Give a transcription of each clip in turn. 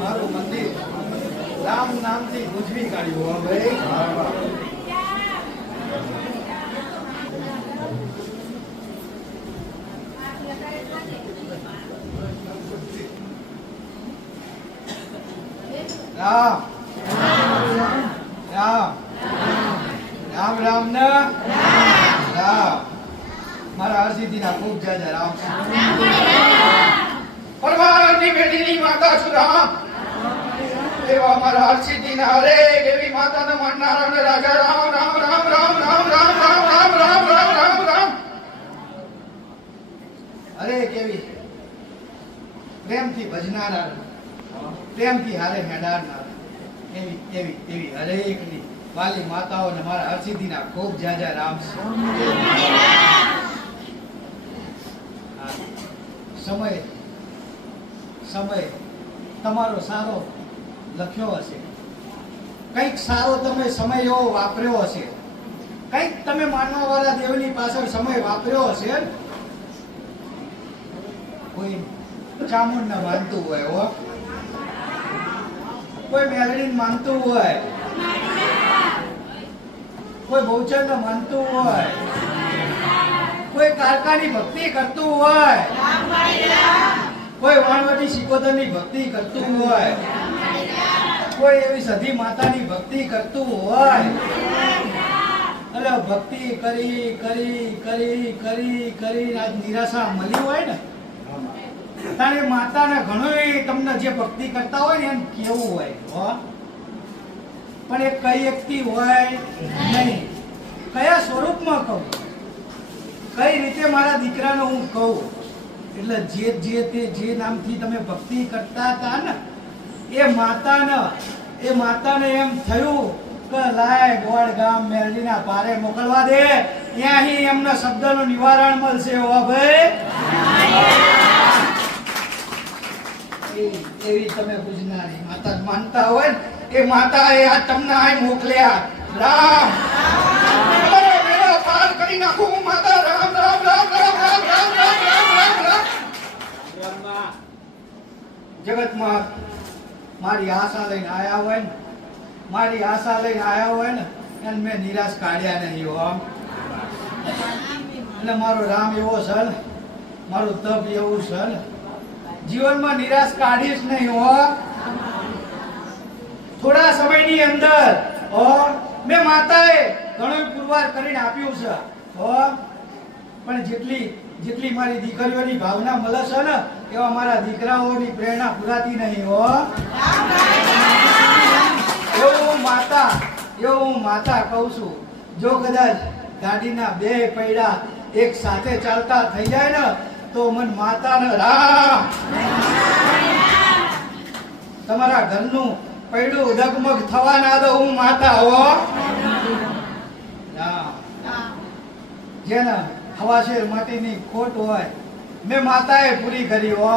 મારું મંદિર રામ નામથી ગુજવી કાઢ્યું હવે રામ રામ રામ રામ ને રામ મારા હરસિદ્ધિના ખૂબ જાજા રામ પરમાનંદની બેટીની માતા છું રામ એવા મારા હરસિદ્ધિના હરે દેવી માતાના માનનારા રાજા રામ રામ રામ રામ રામ રામ રામ રામ રામ રામ રામ રામ અરે કેવી પ્રેમથી ભજનારા પ્રેમથી હારે હેડારનાર એવી એવી એવી હરેકની વાલી માતાઓ ને મારા હરસિદ્ધિના ખૂબ જાજા રામ સમય સમય તમારો સારો લખ્યો હશે, કંઈક સારો તમે સમય એવો વાપર્યો હશે, કંઈક તમે માનવા વાળા દેવની પાછળ સમય વાપર્યો હશે. કોઈ ચામુંડ ને માનતું હોય હો, કોઈ મેલડી માનતું હોય, કોઈ બહુચર ને માનતું હોય, કોઈ કારકાની ભક્તિ કરતું હોય, કોઈ વાણવટી સિકોતરની ભક્તિ કરતું હોય, કોઈ એવી સધી માતાની ભક્તિ કરતું હોય. એટલે ભક્તિ કરી કરી કરી કરી કરી આજ નિરાશા મળી હોય ને તારે માતાને ઘણું તમને જે ભક્તિ કરતા હોય ને એમ કેવું હોય હો, પણ એ કઈ એકથી હોય નહીં. કયા સ્વરૂપમાં કહું, કઈ રીતે મારા દીકરાને હું કહું. એટલે જે નામથી તમે ભક્તિ કરતા હતા ને એ માતાને એમ થયું કે લાય ગોળ ગામ મેરડીના પારે મોકલવા દે, ત્યાંથી એમના શબ્દનું નિવારણ મળશે. હો ભાઈ એવી તમે પૂજનારી માતા માનતા હોય ને એ માતા એ આ તમને આ મોકલ્યા. રામ મેરા પાર કરી નાખું માતા. રામ રામ રામ રામ રામ રામ રામ રામ રામ. જગતમાં મારી આશા લઈને આયા હોય ને, મારી આશા લઈને આયા હોય ને એને મેં નિરાશ કાઢ્યા નહીં હો. એટલે મારો રામ એવો છે ને, મારું તપ એવું છે ને, જીવનમાં નિરાશ કાઢીશ નહીં હો. થોડા સમયની અંદર મેં માતાએ ઘણું પુરવાર કરીને આપ્યું છે હો, પણ જેટલી મારી દીકરીઓની ભાવના મળે છે ને એવા મારા દીકરાઓની પ્રેરણા પુરાતી નહીં હો. એવું હું માતા કહું છું. જો કદાચ ગાડીના બે પૈડા એક સાથે ચાલતા થઈ જાય ને તો મન માતાને રામ તમારા ઘરનું પૈડું ડગમગ થવા ના દો. હું માતા હો. જેને હવાશેર માટીની ખોટ હોય મેં માતાએ પૂરી કરી હો.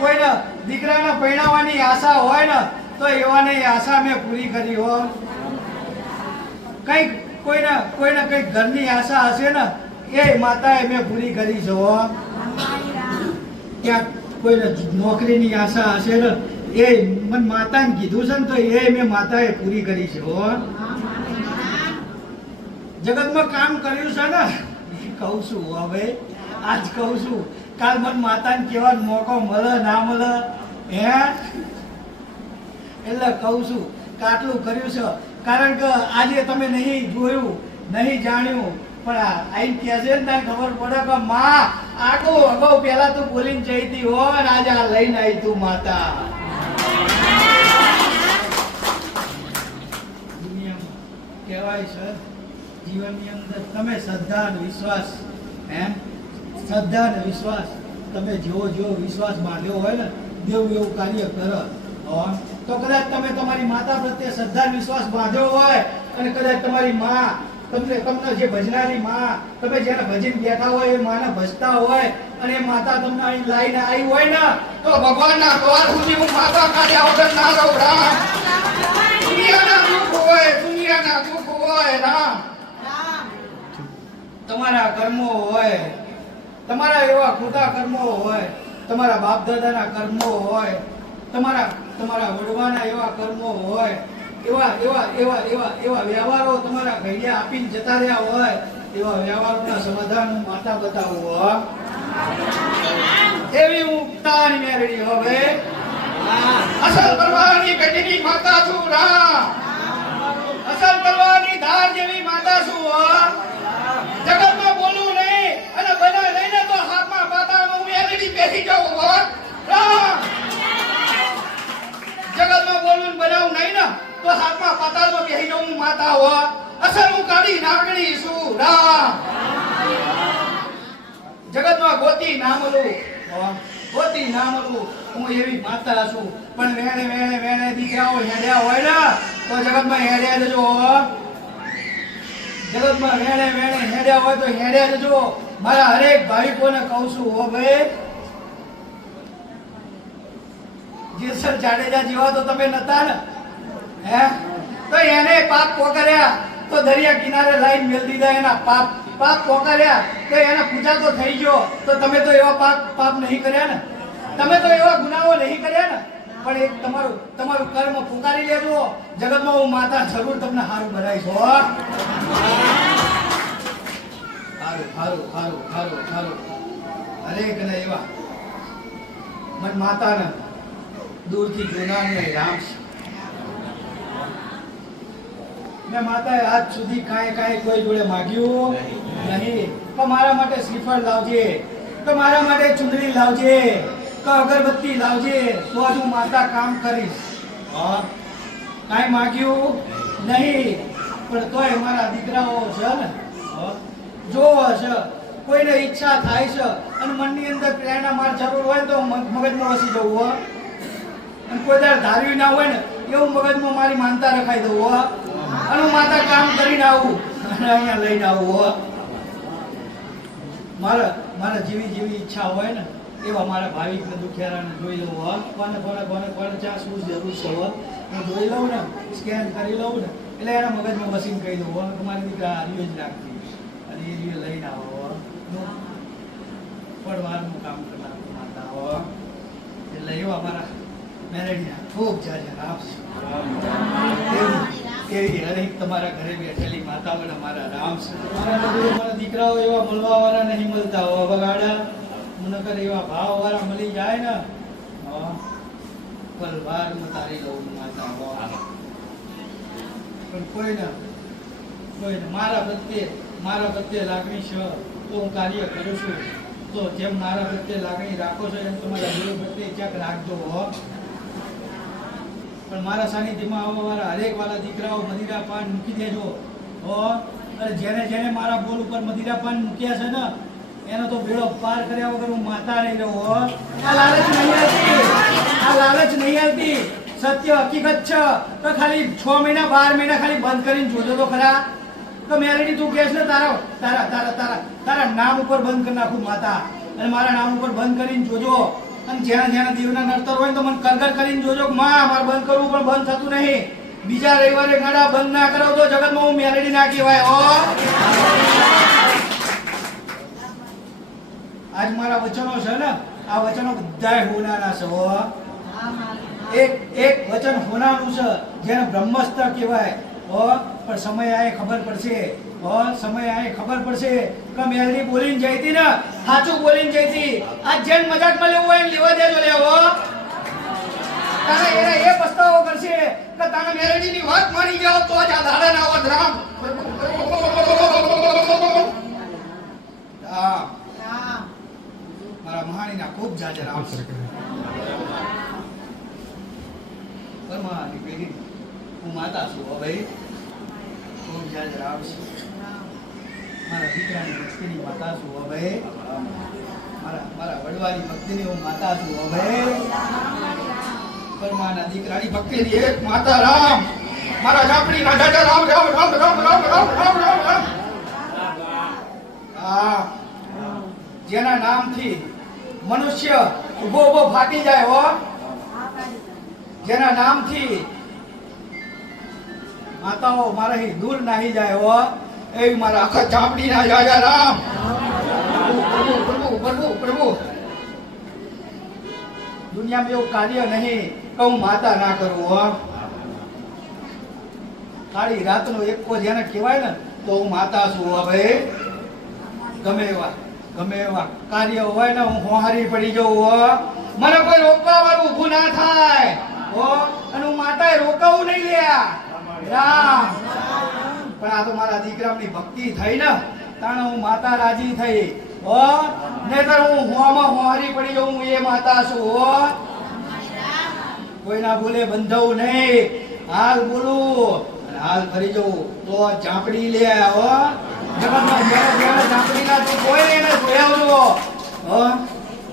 કોઈને દીકરાને પરણાવવાની આશા હોય ને તો એવાની આશા મેં પૂરી કરી હો. કઈક કોઈને કઈક ઘરની આશા હશે ને એ માતાએ મેં પૂરી કરી છે હો. ક્યાંક કોઈને નોકરીની આશા હશે ને એ મને માતાને કીધું છે ને તો એ મેં માતાએ પૂરી કરી છે હો. જગતમાં કામ કર્યું છે ને કહું છું હવે આજ કહું છું, કાલ મને માતાને કહેવાનો મોકો મળે ના મળે હે, એટલે કહું છું કે આટલું કર્યું છે. કારણ કે આજે તમે નહીં જોયું નહીં જાણ્યું પણ આઈને કહેશે ને ત્યારે ખબર પડે કે માં આટલું અગાઉ પહેલા તું બોલીને જઈ હતી હો ને આજે આ લઈને આવી તું માતા. દુનિયામાં કહેવાય છે જીવનની અંદર તમે શ્રદ્ધા અને વિશ્વાસ શ્રદ્ધા અને વિશ્વાસ તમે જેવો વિશ્વાસ બાંધ્યો હોય ને દેવું એવું કાર્ય કરે તો કદાચ તમે તમારી માતા પ્રત્યે શ્રદ્ધા વિશ્વાસ બાંધ્યો હોય અને કદાચ તમારી માં તમને જે ભજનારી માં તમે જેને ભજીને બેઠા હોય એ માને ભજતા હોય અને એ માતા તમને અહીં લાઈને આવી હોય ને તો ભગવાનના દ્વાર સુધી હું માતા કાઢ્યા વગર ના રહું. રામ દુનિયાના દુઃખ હોય કર્મો હોય, તમારા એવા ખોટા કર્મો હોય, તમારા બાપ દાદાના કર્મો હોય, તમારા વડવાના એવા કર્મો હોય, એવા વ્યવહારો તમારા ઘડિયા આપીને જતા રહ્યા હોય, એવા વ્યવહારોના સમાધાન હું માતા બતાવું હો. એવી હું તારી મેરડી હવે અસલ કરવાની પેટીની માતા છું રામ. અસલ કરવાની ધાર જેવી માતા છું હો. જગતમાં બોલવું નહીં અને બધા લઈને તો હાથમાં પાતાળમાં હું મેરડી બેસી જાઉં હો રામ. જગતમાં બોલવું બનાવું નહીં ને તો હાથમાં પાતાળમાં બેસી જાઉં હું માતા હો. અસલ હું કાઢી નાગણી છું રામ. જગતમાં ગોતી ના મળું, ગોતી ના મળું, હું એવી માતા છું. પણ વેણે દીકરાઓ હેડ્યા હોય ને તો જગતમાં હેડ્યા જજો. જગતમાં વેણે હેડ્યા હોય તો હેડ્યા જજો. મારા હરેક ભાવિકોને કહું છું હો ભાઈ, જીસર જાડેજા જેવા તો તમે નતા ને, હે તો એને પાપ પોકર્યા તો દરિયા કિનારે લાઈન મેલ દીધા. એના પાપ પોકાર્યા તો એના પૂજા તો થઈ ગયો. તો તમે તો એવા પાપ નહીં કર્યા ને, તમે તો એવા ગુનાઓ નહીં કર્યા ને. પણ એક તમારું કર્મ પુકારી લેજો. જગતમાં હું માતા જરૂર તમને સારું બનાવીશ હો. સારું હરેક ને એવા મન માતાને દૂરથી જોનારને રામ. મેં માતાએ આજ સુધી કાંઈ કોઈ જોડે માગ્યું નહીં. તો મારા માટે શ્રીફળ લાવજે, તો મારા માટે ચૂંદડી લાવજે, તો અગરબત્તી લાવજે, તો જ હું માતા કામ કરીશ. કાંઈ માગ્યું નહીં. પણ તોય મારા દીકરાઓ છે ને, જોવો છે, કોઈને ઈચ્છા થાય છે અને મનની અંદર પ્રેરણા માર જરૂર હોય ને તો મગજમાં વસી જવું હો. અને કોઈ દર ધાર્યું ના હોય ને એવું મગજમાં મારી માનતા રખાઈ દઉં હો. અને હું માતા કામ કરીને આવું અને અહીંયા લઈને આવું હો. મારા જેવી ઈચ્છા હોય ને એવા મારા ભાવિકને દુખિયારાને જોઈ લઉં હો. કોને ચા શું જરૂર છે હો હું જોઈ લઉં ને, સ્કેન કરી લઉં ને એટલે એના મગજમાં મશીન કહી દઉં હો કે મારી દીકરા હારીઓ જ રાખતી અને એ રીતે લઈને આવો હો. પડવારનું કામ કરનાર માતા હો. એટલે એવા મારા મેલેડીના ખૂબ જાજા રામ. એવી હરેક તમારા ઘરે બેઠેલી માતાઓના મારા રામ છે. મારા દીકરાઓ એવા મળવા વાળા નહીં મળતા હો બગાડા. નકર એવા ભાવ વાળા મળી જાય ને પલવાર તારી લઉં માતા હો. પણ કોઈને મારા પ્રત્યે લાગણી છે તો હું કાર્ય કરું છું. તો જેમ મારા પ્રત્યે લાગણી રાખો છો એમ તમારા ગુરુ પ્રત્યે ચક રાખજો હો. પણ મારા સાનિધ્યમાં આવવા વાળા હરેક વાળા દીકરાઓ મદિરા પાન મૂકી દેજો હો. અને જેને મારા બોલ ઉપર મદિરા પાન મૂક્યા છે ને એનો તો બેડો પાર કર્યા વગર હું માતા નહીં રહું હો. આ લાલચ નહીં આવતી. સત્ય હકીકત છે તો ખાલી 6 મહિના 12 મહિના ખાલી બંધ કરીને જોજો તો ખરા. તો મેરેડી તું કહેશ ને તારા નામ ઉપર બંધ કરી નાખું માતા. અને મારા નામ ઉપર બંધ કરીને જોજો. અને જ્યાં દેવના નડતર હોય તો મને કરગર કરીને જોજો કે માં મારે બંધ કરવું પણ બંધ થતું નહીં. બીજા રવિવારે ગાડા બંધ ના કરો તો જગતમાં હું મેરેડી ના કહેવાય હો. આજ મારા વચનો છે ને, આ વચનો બધાય હોનાના છે હો. એક વચન હોનાનું છે જેને બ્રહ્મસ્ત્ર કહેવાય હો. પણ સમય આએ ખબર પડશે હો. સમય આએ ખબર પડશે કે મેલડી બોલીને જઈતી ને સાચું બોલીને જઈતી. આ જેન મજાકમાં લેવું હોય લેવા દેજો લેવો. તારે એને એ પસ્તાવો કરશે કે તારે મેલડીની વાત મારી જાવ તો જ આ દાડા ના આવત રામ. મારા મહાણીના ખૂબ જાજા રામ છે. પરમાની પેઢી હું માતા છું હો ભાઈ. ખૂબ જાજા રામ છે. મારા દીકરાની ભક્તિની માતા છું હો ભાઈ. મારા વડવાની ભક્તિની હું માતા છું હો ભાઈ. પરમાના દીકરાની ભક્તિની એક માતા રામ. મારા જાપડીના જાજા રામ રામ રામ રામ રામ રામ રામ રામ રામ. હા, જેના નામથી મનુષ્ય ઉભો ફાટી જાય હો. જેના નામથી માતાઓ મારાથી દૂર નાહી જાય હો એવી મારા આખા ચામડીના જાજા રામ. દુનિયામાં એવું કાર્ય નહીં કે હું માતા ના કરું હો. કાળી રાતનો એકો જેને કહેવાય ને તો હું માતા છું હો ભાઈ. ગમે એવા કાર્ય હોય ને હું હોહારી પડી જાઉં હો. મને કોઈ રોકવા વાળું ઊભું ના થાય હો. અને હું માતાએ રોકાવું નહીં લ્યા રામ. પણ આ તો મારા દીકરાની ભક્તિ થઈ ને તાણે હું માતા રાજી થઈ હો. નહીતર હું હોમાં હોહારી પડી જાઉં હું એ માતા છું હો. કોઈના બોલે બંધાવું નહીં. હાલ બોલું હાલ ફરી જવું તો ઝાંપડી લે હો. જગતમાં જ્યારે ઝાંપડીના તો કોઈ એને જોયાવજો હો.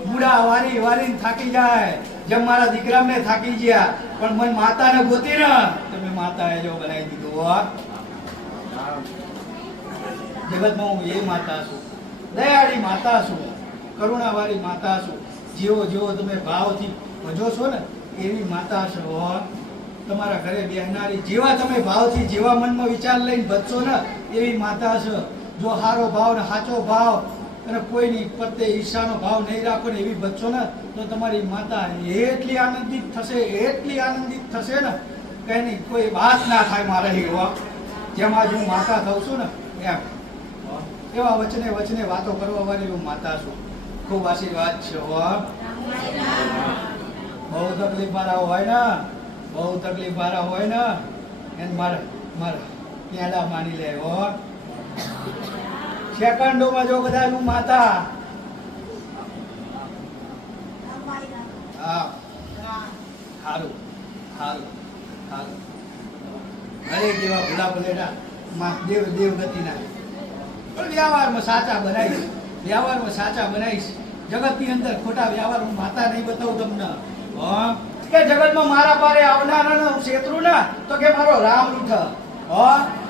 બુડા વારી થાકી જાય જેમ મારા દીકરાને થાકી ગયા પણ મન માતાને ગોતી ને તમે માતાએ જો બનાવી દીધું હો. જગતમાં હું એ માતા છું, દયાળી માતા છું, કરુણાવાળી માતા છું. જેવો તમે ભાવથી ભજો છો ને એવી માતા છો હો. તમારા ઘરે બેહનારી જેવા તમે ભાવથી જેવા મનમાં વિચાર લઈને ભજશો ને એવી માતા છે. જો સારો ભાવ ને સાચો ભાવ અને કોઈની પ્રત્યે ઈર્ષાનો ભાવ નહીં રાખો ને એવી ભજશો ને તો તમારી માતા એટલી આનંદિત થશે ને કઈ નહીં કોઈ વાત ના થાય મારા હો. જેમ આજ હું માતા થઉં છું ને એમ એવા વચને વાતો કરવા વાળી હું માતા છું. ખૂબ આશીર્વાદ છે હો. બહુ તકલીફ વાળા હોય ને એને મારા પેલા માની લે હો. સેકન્ડોમાં જો બધા હું માતા હા સારું દરેક જેવા ભૂલા ભલેડા દેવ ગતિના પણ વ્યવહારમાં સાચા બનાવીશ. જગતની અંદર ખોટા વ્યવહાર હું માતા નહીં બતાવું તમને કે જગતમાં મારા પારે આવનારા શેત્રુ ને તો કે મારો રામ રૂઠ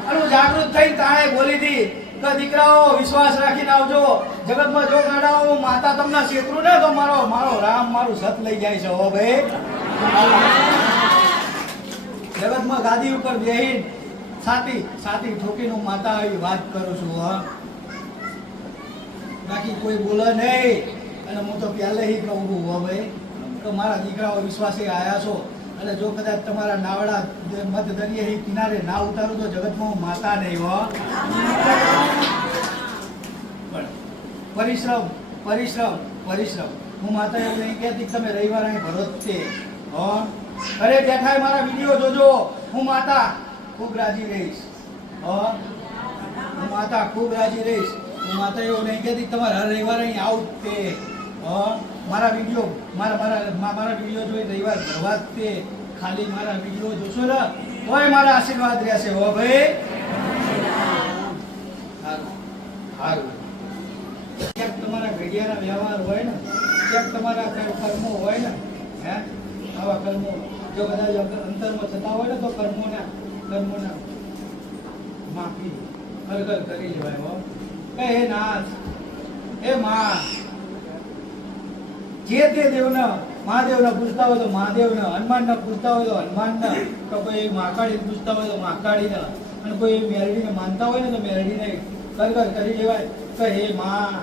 અને હું જાગૃત થઈ તાણે બોલી હતી કે દીકરાઓ વિશ્વાસ રાખીને આવજો. જગતમાં જો ગાડાઓ હું માતા તમને શેત્રુ ને તો મારો રામ મારું સત લઈ જાય છે હો ભાઈ. જગતમાં ગાદી ઉપર બેહીન સાતી ઠોકીને હું માતા આવી વાત કરું છું હો. બાકી કોઈ બોલે નહીં. અને હું તો પહેલેથી કહું છું હો ભાઈ તો મારા દીકરાઓ વિશ્વાસે આયા છો અને જો કદાચ તમારા નાવડા મધ દરિયે કિનારે ના ઉતારું તો જગતમાં હું માતા નહીં હો. પણ પરિશ્રમ હું માતા એવું નહીં કહેતી તમે રવિવાર અહીં ભરો જ તે હો. અરે બેઠા મારા વિડીયો જોજો. હું માતા ખૂબ રાજી રહીશ હો. હું માતા એવું નહીં કહેતી તમારે હર રવિવારે અહીં આવું જ તે હો. મારા વિડીયો જોઈ રવિવાર ભરવા જ તે. ખાલી મારા વિડીયો જોશો ને તોય મારા આશીર્વાદ રહેશે હો ભાઈ. સારું ક્યાંક તમારા ઘડિયાના વ્યવહાર હોય ને ક્યાંક તમારા કર્મો હોય ને આવા કર્મો જો કદાચ અંતરમાં થતા હોય ને તો કર્મોના માફી ખરેખર કરી લેવાય હો. હે નાથ હે માં જે તે દેવના મહાદેવને પૂછતા હોય તો મહાદેવને, હનુમાનને પૂછતા હોય તો હનુમાનને, તો કોઈ મહાકાળીને પૂછતા હોય તો મહાકાળીને, અને કોઈ મેરડીને માનતા હોય ને તો મેરડીને ખરેખર કરી લેવાય કે હે માં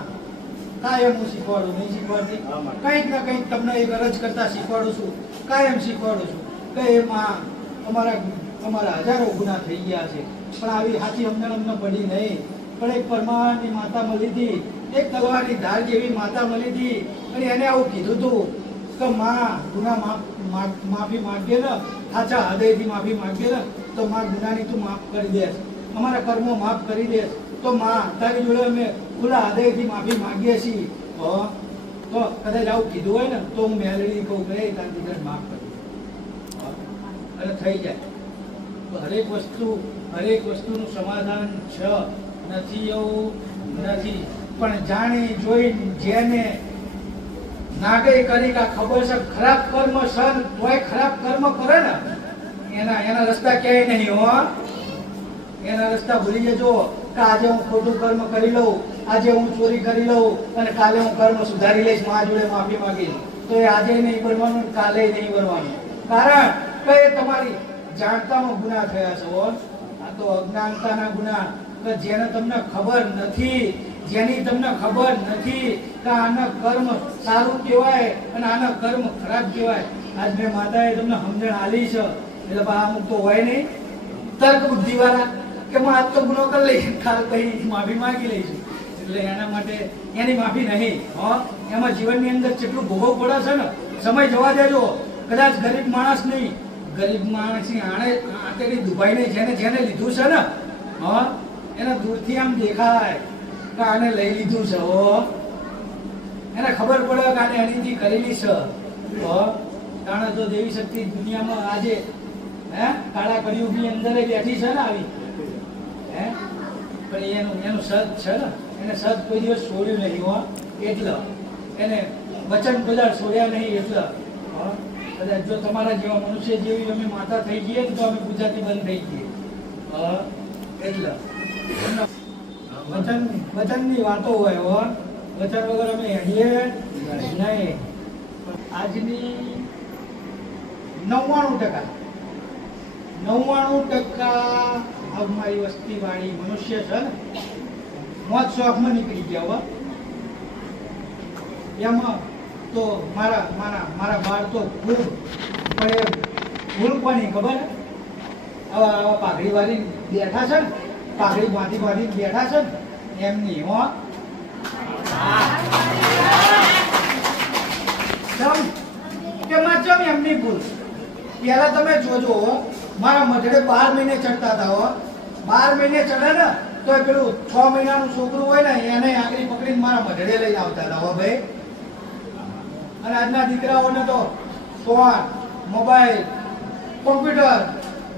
કાયમ હું શીખવાડું નહીં શીખવાડતી કંઈક ને કંઈક તમને એક અરજ કરતા શીખવાડું છું, કાયમ શીખવાડું છું કે હે માં અમારા હજારો ગુના થઈ ગયા છે પણ આવી સાચી અમને પડી નહીં. પણ એક પરમાણની માતા મળી હતી, એક તલવારની ધાર જેવી માતા મળી હતી અને એને આવું કીધું હતું કે માં ગુના માફી માંગે ને, સાચા હૃદયથી માફી માંગે ને તો માં ગુનાની તું માફ કરી દેશ, અમારા કર્મો માફ કરી દેશ. તો માં તારી જોડે અમે ખુલ્લા હૃદયથી માફી માંગીએ છીએ. તો કદાચ આવું કીધું હોય ને તો હું મેલડી કહું કે તારી દીકરા માફ કરી અને થઈ જાય. હરેક વસ્તુનું સમાધાન છે, નથી એવું નથી. પણ જાણી જોઈ જેને નાગઈ કરી કા ખબર છે ખરાબ કર્મ સન તોય ખરાબ કર્મ કરે ને એના રસ્તા ક્યાંય નહીં હો. એના રસ્તા ભૂલી જજો કે આજે હું ખોટું કર્મ કરી લઉં, આજે હું ચોરી કરી લઉં અને કાલે હું કર્મ સુધારી લઈશ, મા જોડે માફી માંગીશ, તો એ આજે નહીં બનવાનું, કાલે નહીં બનવાનું. કારણ કે તમારી જાણતામાં ગુના થયા છે. તો અજ્ઞાનતાના ગુના કે જેને તમને ખબર નથી, જેની તમને ખબર નથી કે આના કર્મ સારું કહેવાય અને આના કર્મ ખરાબ કહેવાય. આજ મેં માતાએ તમને સમજણ આલી છે એટલે બા અમુક તો હોય નહીં તર્ક બુદ્ધિ વાળા કે હું આજ તો ગુનો કરી લઈશ, કાલ પછી માફી માંગી લઈશું. એટલે એના માટે એની માફી નહીં. એમાં જીવનની અંદર જેટલું ભોગવવું પડે છે ને, સમય જવા દેજો. કદાચ ગરીબ માણસ નહીં, ગરીબ માણસની આંતેડી દુભાઈને જેને જેને લીધું છે ને, એને દૂરથી આમ દેખાય કે આને લઈ લીધું છે. એને ખબર પડે કે આને એનીથી કરેલી છે. તાણે તો દેવી શક્તિ દુનિયામાં આજે કાળા કળિયુગની અંદર બેઠી છે ને આવી, પણ એનું સદ છે ને, એને સદ કોઈ દિવસ છોડ્યું નહીં. એટલે એને વચન બધા છોડ્યા નહીં. એટલે કદાચ જો તમારા જેવા મનુષ્ય જેવી અમે માતા થઈ જઈએ તો અમે પૂજાથી બંધ થઈ જઈએ. એટલે વચનની વાતો હોય, વચન વગર અમે હેડીએ નહીં. આજની 99% અમારી વસ્તી વાળી મનુષ્ય છે ને, મોજ શોખમાં નીકળી ગયા. એમાં તો મારા બાળ તો ખૂબ પણ ભૂલ કોની ખબર? આવા પાઘડી વાળી બેઠા છે ને, પાઘડી બાંધી બેઠા છે ને એમની. એમની ભૂલ. પેલા તમે જોજો, મારા મઢડે 12 મહિને ચડતા હતા. 12 મહિને ચડે ને તો પેલું 6 મહિનાનું છોકરું હોય ને એને આંગળી પકડીને મારા મઢડે લઈને આવતા હતા. ભાઈ, અને આજના દીકરાઓને તો ફોન, મોબાઈલ, કોમ્પ્યુટર,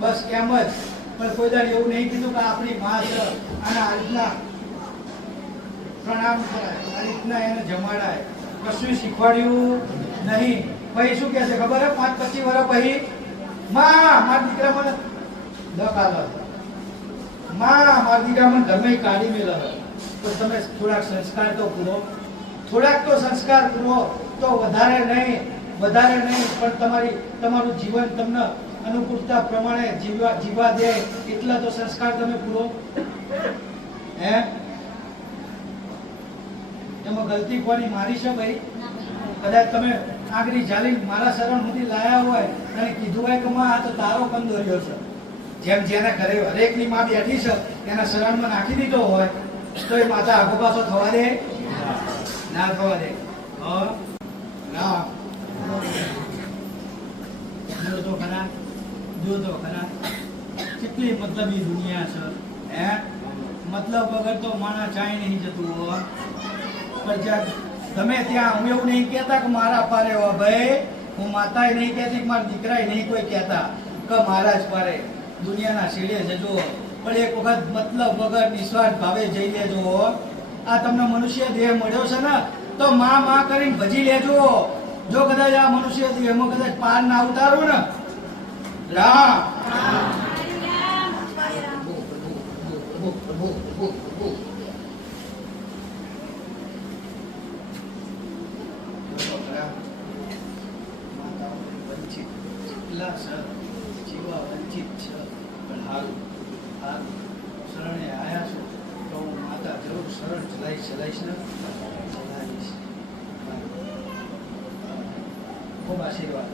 બસ એમ જ. પણ કોઈ દર એવું નહીં કીધું કે આપણી માં છે અને આ રીતના પ્રણામ કરાય, આ રીતના એને જમાડાય, કશું શીખવાડ્યું નહીં. પછી શું કહે છે ખબર હે? 5-25 વર્ષ પછી મારા દીકરા મને દકાલ, મારા દીકરા મને ગમે કાઢી મેળવે. તો તમે થોડાક સંસ્કાર તો પૂરો, થોડાક તો સંસ્કાર પૂરો. તો વધારે નહીં પણ તમારું જીવન તમને અનુકૂળતા પ્રમાણે જીવવા દે એટલા તો સંસ્કાર તમે પૂરો. એમાં ગલતી કોની? મારી છે ભાઈ. કદાચ તમે આંગળી ઝાલી મારા શરણ સુધી લાયા હોય અને કીધું હોય કે માં આ તો તારો કંદોર્યો છે, જેમ જેને ઘરે હરેકની માં બેઠી છે એના શરણમાં નાખી દીધો હોય તો એ માતા આગો પાછો થવા દે? ના થવા દે. જો તો ખરા કેટલી મતલબી દુનિયા છે. મતલબ વગર તો માણા ચાય નહીં જતું. પણ જ્યાં તમે ત્યાં હું એવું નહીં કહેતા કે મારા પારે હો ભાઈ, હું માતાએ નહીં કહેતી કે મારા દીકરાએ નહીં કોઈ કહેતા કે મારા જ પારે. દુનિયાના શેડે જજો પણ એક વખત મતલબ વગર નિસ્વાર્થ ભાવે જઈ લેજો. આ તમને મનુષ્ય દેહ મળ્યો છે ને તો માં કરીને ભજી લેજો. જો કદાચ આ મનુષ્ય દેહમાં કદાચ પાર ના ઉતારો ને, જીવા વંચિત છે પણ હારું શરણે આયા છો તો હું માતા જરૂર શરણ ચલાવીશ ને ચલાવીશ. ખૂબ આશીર્વાદ.